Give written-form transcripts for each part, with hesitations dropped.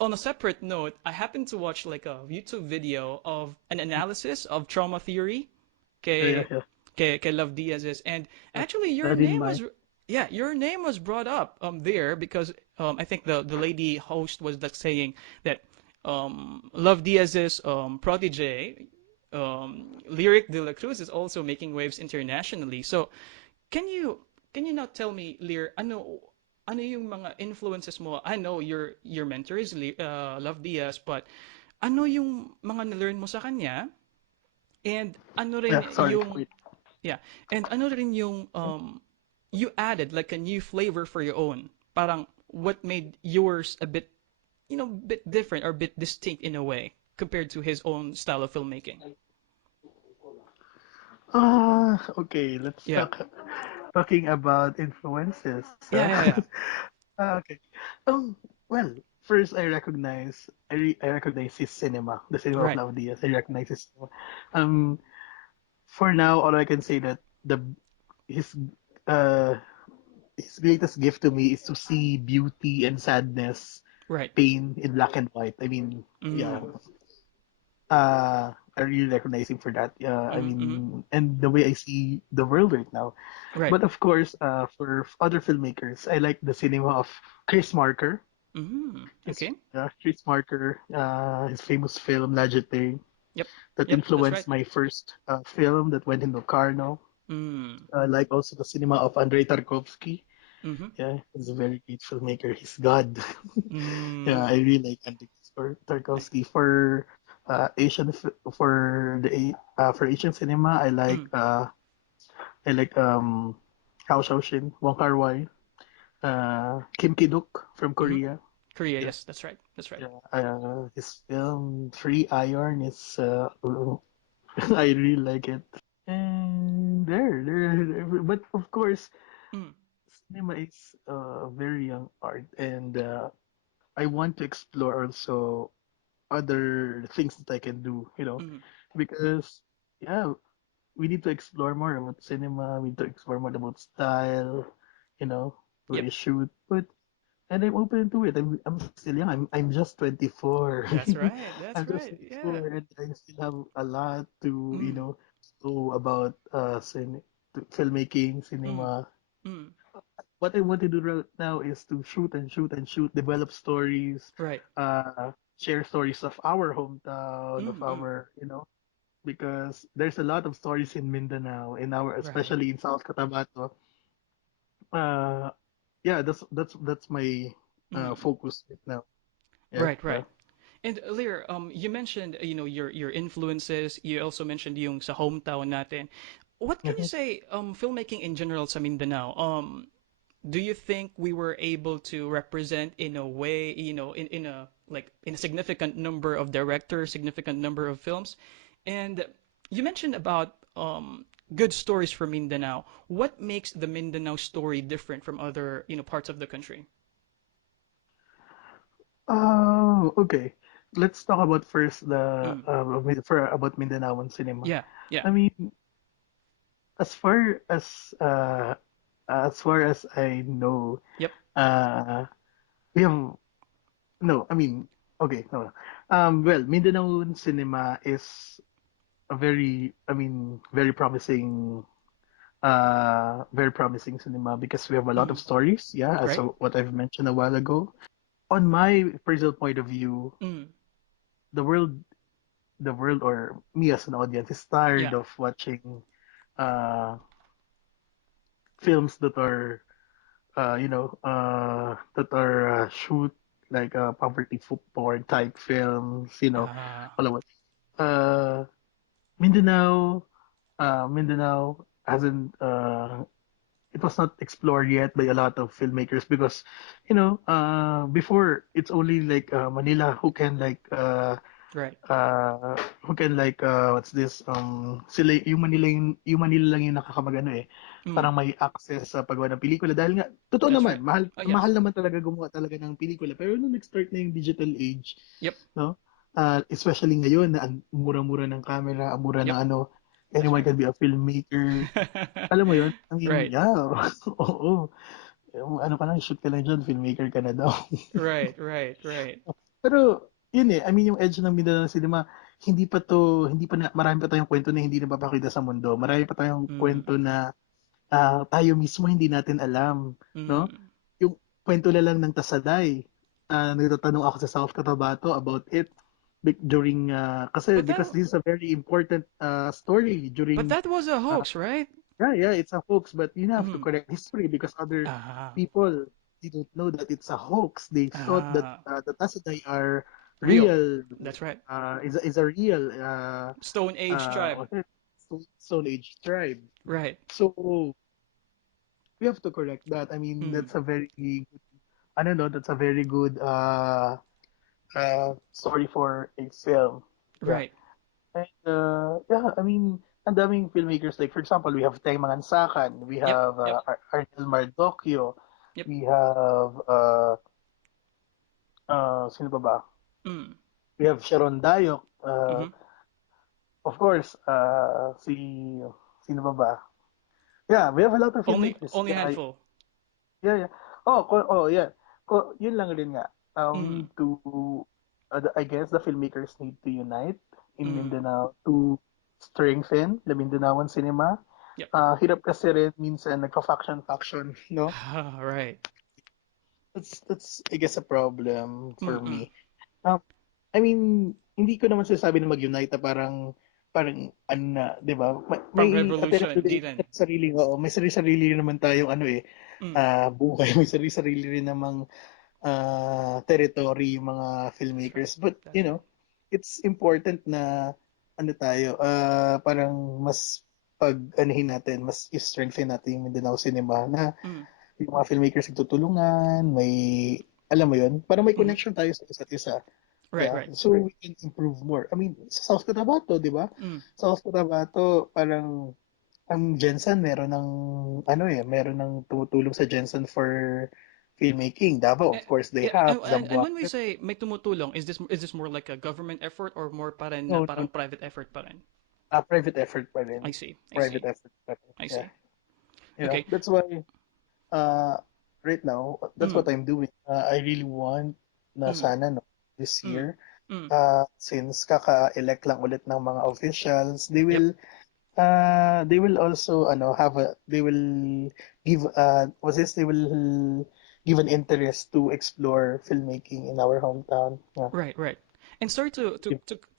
on a separate note, I happened to watch like a YouTube video of an analysis of trauma theory Yeah, kay, yeah. kay Lav Diaz's, and Uh, actually your That in name mind. was yeah, your name was brought up there because I think the lady host was like saying that Love Diaz's protege Liryc Dela Cruz is also making waves internationally. So can you can you not tell me, Lear, ano yung mga influences mo? I know your mentor is Love Diaz, but ano yung mga na-learn mo sa kanya? And ano rin Yeah, sorry. yung Wait. yeah, and ano rin yung you added like a new flavor for your own. Parang what made yours a bit, bit different or bit distinct in a way compared to his own style of filmmaking. Okay, let's Yeah. talking about influences. Yeah, yeah, yeah. Okay. Well, first I recognize his cinema, the cinema of Right. Lav Diaz. I recognize his cinema. Um, for now, all I can say that the his uh his greatest gift to me is to see beauty and sadness, Right. pain in black and white. I mean, yeah, Mm. I really recognize him for that. I Mm-hmm, mm-hmm. mean, and the way I see the world right now. Right. But of course, for other filmmakers, I like the cinema of Chris Marker. Mm. Okay. Chris Marker, his famous film Legendary, Yep. that Yep, that's right. influenced my first film that went in Locarno. Mm. I like also the cinema of Andrei Tarkovsky. Mm-hmm. Yeah, he's a very great filmmaker. He's God. Mm. Yeah, I really like Andrei Tarkovsky. For Asian cinema, Mm. I like Hao Shaoxin, Wong Kar-wai, Kim Ki-duk from Mm-hmm. Korea. Korea, Yeah, yes, that's right. That's right. yeah. His film Free Iron is I really like it. And but of course, Mm. cinema is a very young art, and I want to explore also other things that I can do, Mm. because yeah, we need to explore more about cinema. We need to explore more about style, you know, where Yep. you shoot. But and I'm open to it. I'm still young. I'm just 24. That's right. I'm That's just right. Yeah. 24, and I still have a lot to Mm. know about filmmaking, Mm. cinema. Mm. What I want to do right now is to shoot and shoot and shoot, develop stories, Right. share stories of our hometown, of Mm. Mm. our, because there's a lot of stories in Mindanao, Right. especially in South Cotabato. Uh, yeah, that's my Mm. focus right now. Yeah. Right, right. And Lear, you mentioned, your influences. You also mentioned yung sa hometown natin. What can you Mhm. say, filmmaking in general sa Mindanao? Do you think we were able to represent in a way, in a like in a significant number of directors, significant number of films? And you mentioned about good stories for Mindanao. What makes the Mindanao story different from other, parts of the country? Oh, okay. Let's talk about first Mm. about Mindanaoan cinema. Yeah, yeah. I mean, as far as uh, as far as I know, Yep. uh, we have no. I mean, okay, no. Well, Mindanao cinema is a very promising cinema because we have a lot of Mm. stories. Yeah, Right. so what I've mentioned a while ago. On my personal point of view, Mm. the world, the world, or me as an audience, is tired Yeah. of watching uh, films that are shoot like poverty porn type films. Ah. All of what. Uh, Mindanao, Mindanao hasn't. It was not explored yet by a lot of filmmakers because, before it's only like Manila Right. who can like what's this sila yung Manila lang yung nakakamagano Mm. parang may access sa paggawa ng pelikula dahil nga totoo That's naman right. Oh, yeah. mahal naman talaga gumawa talaga ng pelikula pero nung nag-start na yung digital age, Yep. no, especially ngayon na ang mura-mura ng camera, ang mura ng Yep. ano, That's anyone right. can be a filmmaker. Alam mo yun, I mean, Right. yeah. Oo, yung ano ka lang, shoot ka lang dyan, filmmaker ka na daw. Right. Right. Right. Pero yun I mean yung edge ng Mindanao Cinema, hindi pa na, marami pa tayong kwento na hindi napapakita sa mundo. Marami pa tayong Mm. kwento na tayo mismo hindi natin alam, no? Mm. Yung kwento na lang ng Tasaday. Nagtatanong ako sa South Cotabato about it during kasi But because that this is a very important story but during that was a uh, hoax, right? yeah, it's a hoax, but you have to Mm. correct history because other Ah. people didn't know that it's a hoax. They thought that Ah. the Tasaday are Real. real, That's right. is a real Stone Age tribe. what's it? Stone Age tribe. Right. So we have to correct that. I mean, Mm. that's a very I don't know, that's a very good story for a film. Yeah. Right. And yeah, I mean, ang daming filmmakers like for example, we have Tay Mangansakan, we Yep. have Yep. Arnel Mardocchio, Yep. we have sino ba ba? Mm. We have Sharon Dayok, Mhm. of course, si sino ba ba? Yeah, we have a lot of filmmakers. Only a handful. Yeah, yeah. Yeah. Yun lang rin nga. We Mm. need to, I guess the filmmakers need to unite in Mm. Mindanao to strengthen the Mindanaoan cinema. Yep. Hirap kasi rin minsan nagka-faction, no? Right. That's I guess a problem for Mm-mm. me. Um, I mean, hindi ko naman sinasabi na mag-unite na parang ano na, 'di ba? May Parang at the end of the revolution, day, di rin. may sarili-sarili rin naman tayong Mm. buhay, may sarili-sarili rin namang territory yung mga That's right. filmmakers. But, That's right. it's important na ano tayo, parang mas pag-anahin natin, mas i-strengthen natin yung Mindanao Cinema na Mm. yung mga filmmakers nagtutulungan, alam mo yun, parang may Mhm. connection tayo sa isa't isa. Right, Yeah, right. so we can improve more. I mean, sa South Cotabato, di ba? Mm. Sa South Cotabato, parang ang Jensen meron ng tumutulong sa Jensen for filmmaking. Davao, Eh, of course, they yeah, have and when we Zamboanga. say may tumutulong, is this more like a government effort or more pa rin na No, no, parang private effort pa rin? private effort pa rin. I see. I Private see. effort pa rin. I Yeah. see. Yeah. Okay. That's why uh right now, that's Mm. what I'm doing. I really want na Mm. sana no this Mm. year Mm. since kaka-elect lang ulit ng mga officials, Yep. they will also they will give they will give an interest to explore filmmaking in our hometown. Yeah. Right, right. And sorry to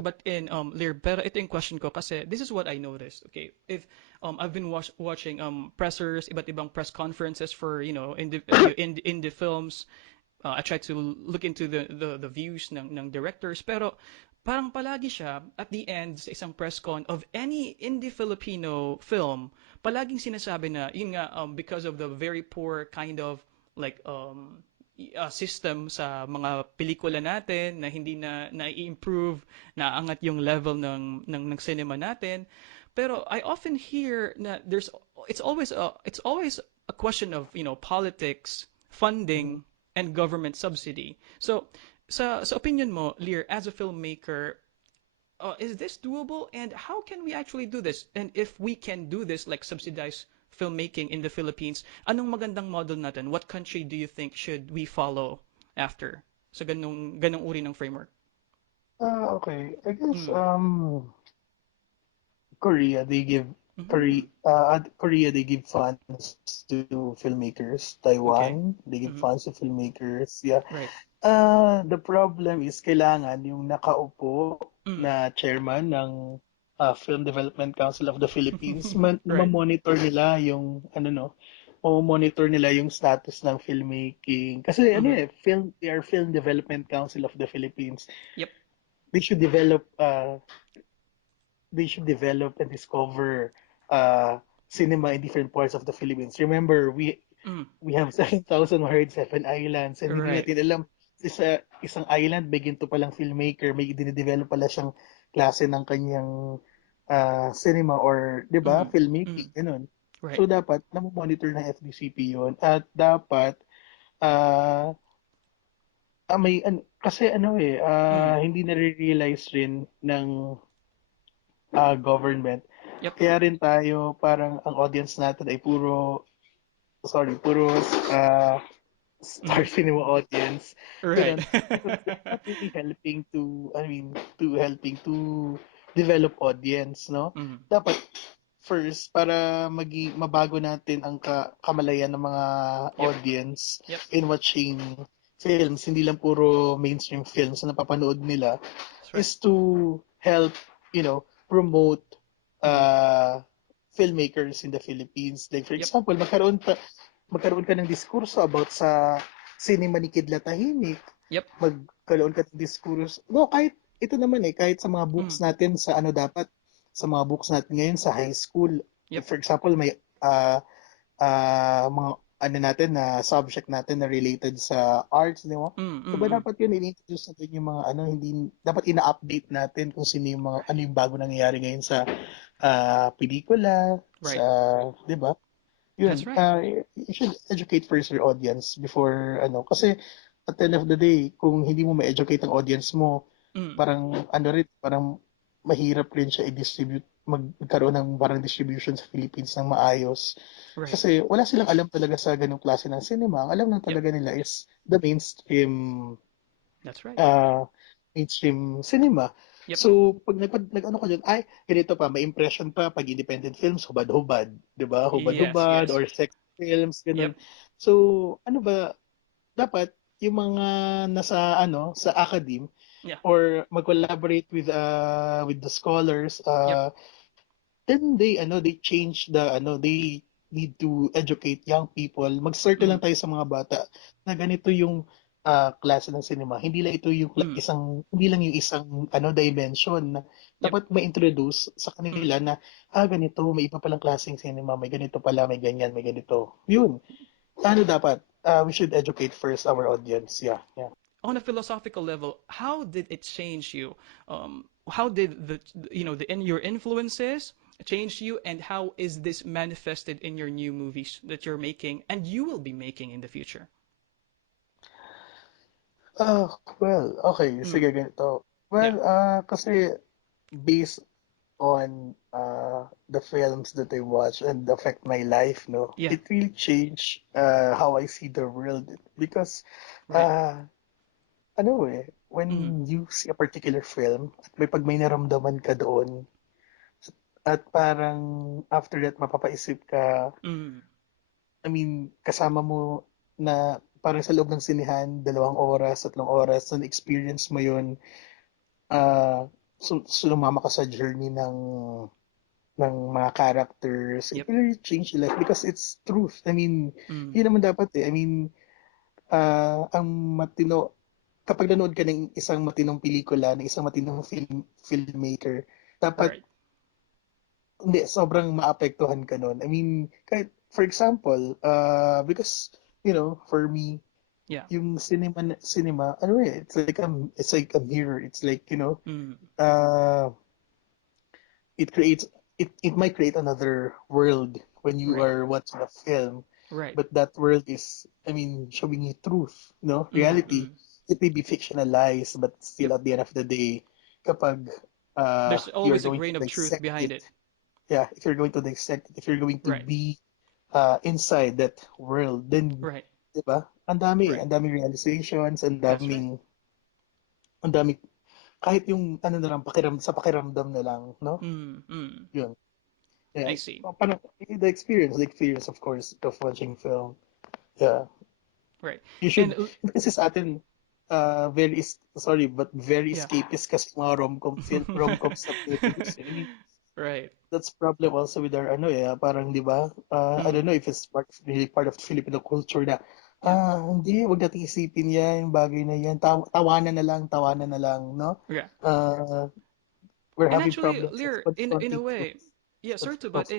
butt in, Lear, pero ito yung question ko kasi this is what I noticed. Okay, if I've been watching pressers, iba't ibang press conferences for in the films. I try to look into the views ng directors, pero parang palagi siya at the end sa isang press con of any indie Filipino film, palaging sinasabi na yun nga because of the very poor kind of like system sa mga pelikula natin na hindi na improve naangat yung level ng cinema natin. Pero I often hear na it's always a question of politics, Mhm. funding, and government subsidy. So sa opinion mo, Lear, as a filmmaker, is this doable? And how can we actually do this? And if we can do this, like subsidize filmmaking in the Philippines, anong magandang model natin? What country do you think should we follow after? Sa ganong uri ng framework. Okay. I guess Mm. Korea they give Mm. Korea they give funds to filmmakers. Taiwan Okay. they give funds Mm. to filmmakers. Yeah. Right. The problem is kailangan yung nakaupo Mm. na chairman ng Film Development Council of the Philippines Right. ma-monitor nila yung monitor nila yung status ng filmmaking. Kasi Mm. they are Film Development Council of the Philippines. Yep. They should develop and discover cinema in different parts of the Philippines. Remember, Mm. we have 7,107 islands and hindi Right. natin alam isang island may ginto palang filmmaker, may dinidevelop pala siyang klase ng kanyang cinema or 'di ba Mm. filmmaking Mm. ganun. Right. So dapat na-monitor ng FDCP 'yon at dapat uh, kasi Mm. hindi na-realize rin ng government. Yep. Kaya rin tayo parang ang audience natin ay puro sorry, puro uh, star Mm-hmm. cinema audience, Right. ganun. Because it's not really helping to, to helping to develop audience, no? Mm-hmm. Dapat first, para mabago natin ang kamalayan ng mga Yep. audience Yep. in watching films, hindi lang puro mainstream films na napapanood nila, That's right. is to help, promote Mm-hmm. filmmakers in the Philippines. Like for Yep. example, magkaroon ka ng diskurso about sa cinema ni Kidlat Tahimik, Yep. magkaroon ka ng diskurso. No, kahit ito naman kahit sa mga Mm-hmm. books natin sa dapat sa mga books natin ngayon sa high school. Yep. For example, may mga ano natin na subject natin na related sa arts, di ba? Diba Mm-hmm. dapat yun i-introduce natin yung mga hindi dapat ina-update natin kung sino yung mga ano yung bago nangyayari ngayon sa pelikula, sa Right. 'di ba? That's Yun, right. you should educate first your audience before kasi at the end of the day, kung hindi mo ma-educate ang audience mo, Mm. parang parang mahirap rin siya i-distribute, magkaroon ng parang distribution sa Philippines ng maayos. Right. Kasi wala silang alam talaga sa ganung klase ng cinema. Ang alam lang Yep. talaga nila is the That's right. uh, mainstream cinema. Yep. So, pag nag-ano ka dyan, ay, ganito pa, may impression pa, pag independent films, hubad-hubad, di ba? Yes. Hubad-hubad, Yes. or sex films, Yep. ganun. So, ano ba, dapat, yung mga nasa, sa academe, Yeah. or mag-collaborate with the scholars, Yep. then they change they need to educate young people. Mag-start na Mm. lang tayo sa mga bata na ganito yung klase ng cinema. Mm. Hindi lang yung isang dimension na Yep. dapat ma-introduce sa Mm. kanila na ganito, may iba palang klaseng cinema, may ganito pala, may ganyan, may ganito. Yun. Dapat? We should educate first our audience. Yeah, yeah. On a philosophical level, how did it change you? How did your influences change you, and how is this manifested in your new movies that you're making and you will be making in the future? Well, okay, Mm. sige ganito. Yeah. Well, kasi based on the films that I watch and affect my life, no, Yeah. it really changed how I see the world because Right. uh, Mm. when you see a particular film at pag may naramdaman ka doon at parang after that mapapaisip ka, Mm. I mean, kasama mo na parang sa loob ng sinehan, 2 oras, 3 oras, na experience mo yun, sumama ka sa journey ng mga characters, it Yep. will really change your life because it's truth. I mean, Mm. yun naman dapat eh. I mean, ang matino, kapag nanood ka ng isang matinong pelikula, ng isang matinong filmmaker, dapat, Right. hindi, sobrang maapektuhan ka nun. I mean, kahit, for example, because, for me, Yeah. yung cinema, it's like a mirror. It's like, Mm. uh, it creates it might create another world when you Right. are watching a film, Right. but that world is, I mean, showing you truth, Mm. reality. Mm. It may be fictionalized, but Yep. still at the end of the day, kapag There's you're always a going to grain of truth dissect behind it, it. yeah, if you're going to dissect it, if you're going to Right. be inside that world, then, Right. diba, Right. ang daming realizations, That's right. ang daming, kahit yung, na lang, sa pakiramdam na lang, no? Mm. Mm. Yun. I Yeah, see. parang the experience of course of watching film. Yeah, Right. you And should. Kasi sa atin, sorry, but very yeah. escapist kasi mga rom-com sa Philippines. I mean, Right. that's problem also with our parang 'di ba? I don't Mm. know if it's really part of Filipino culture na Yep. hindi, wag nating isipin 'yan, yung bagay na 'yan. Tawanan na lang, no? Yeah. Uh, we're And having actually, problems of Lear, in a confronting way, truths. yeah, sorry to butt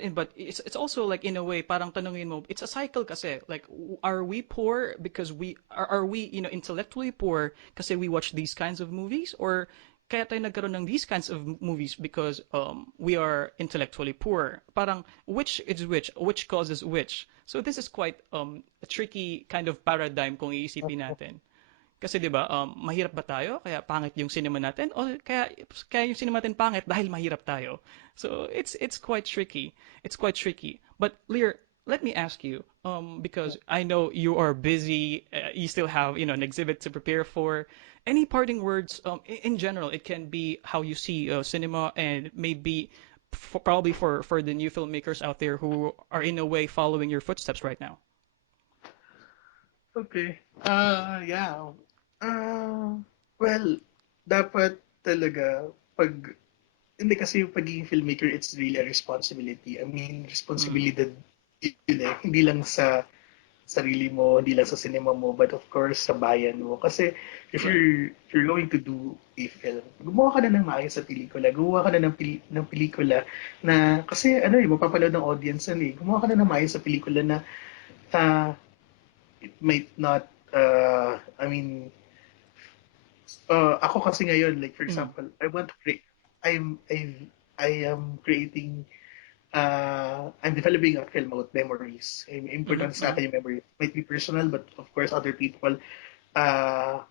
in, but it's also like in a way parang tanungin mo, it's a cycle kasi. Like, are we poor because are we, intellectually poor kasi we watch these kinds of movies, or kaya tayo nagkaroon ng these kinds of movies because we are intellectually poor? Parang which is which causes which. So this is quite a tricky kind of paradigm kung iisipin natin. Kasi 'di ba, mahirap ba tayo kaya pangit yung cinema natin, o kaya yung cinema natin pangit dahil mahirap tayo. So it's quite tricky. It's quite tricky. But Lear, let me ask you, because I know you are busy, you still have, an exhibit to prepare for. Any parting words, in general, it can be how you see cinema and maybe probably for the new filmmakers out there who are in a way following your footsteps right now. Okay. Yeah. Uh, well, dapat talaga pag hindi kasi yung pagiging filmmaker, it's really a responsibility. I mean, Mm, responsibilidad yun eh. Hindi lang sa sarili mo, hindi lang sa cinema mo, but of course sa bayan mo. Kasi right. if you're going to do a film, gumawa ka na ng maayos sa pelikula, gumawa ka na ng pelikula na, kasi ano eh, mapapanood ng audience yan eh. Gumawa ka na ng maayos sa pelikula na uh, it might not, I mean, ako kasi ngayon, like for Mm, example, I want to create, I'm, I am creating I'm developing a film about memories. mm-hmm, Important sa mm-hmm, akin yung memory. Might be personal, but of course other people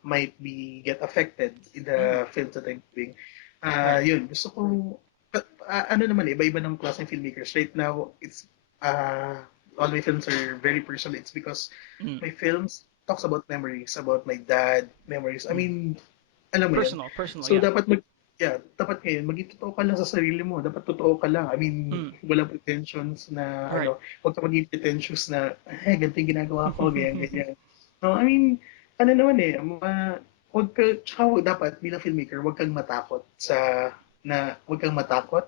might be get affected in mm, the films that I'm doing. right. Yun, gusto ko, ano naman, iba-iba ng klaseng filmmakers. Right now, it's, all my films are very personal. It's because Mm, my films talks about memories, about my dad, memories. I mm. mean, alam mo yun. Personal, personal, So, yeah. dapat ngayon, maging totoo ka lang sa sarili mo. Dapat totoo ka lang. I mean, Mm, walang pretensions na, right. huwag ka maging pretentious na, ganito yung ginagawa ko, ganyan, ganyan. No, I mean, ano naman eh, huwag ka, tsaka dapat bilang filmmaker, huwag kang matakot,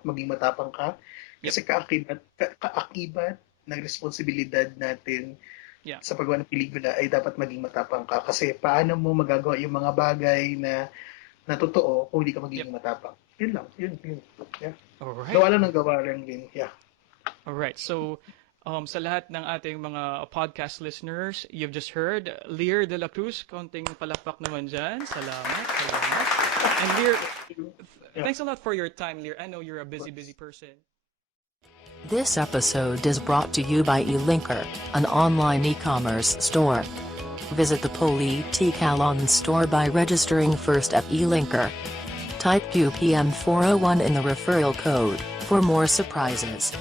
maging matapang ka. Yep. Kasi kaakibat ng responsibilidad natin Yeah. sa paggawa ng pelikula ay dapat maging matapang ka. Kasi paano mo magagawa yung mga bagay na totoo kung hindi ka Yep. magiging matapang. Yun lang, yun. Yeah. All right. Gawa lang ng gawa rin din. Yeah. All right. So, sa lahat ng ating mga podcast listeners, you've just heard Liryc Dela Cruz. Konting palakpak naman dyan. Salamat, salamat. And Lear, Yeah. thanks a lot for your time, Lear. I know you're a busy, busy person. This episode is brought to you by eLinker, an online e-commerce store. Visit the PoliTikalon store by registering first at eLinker. Type QPM401 in the referral code for more surprises.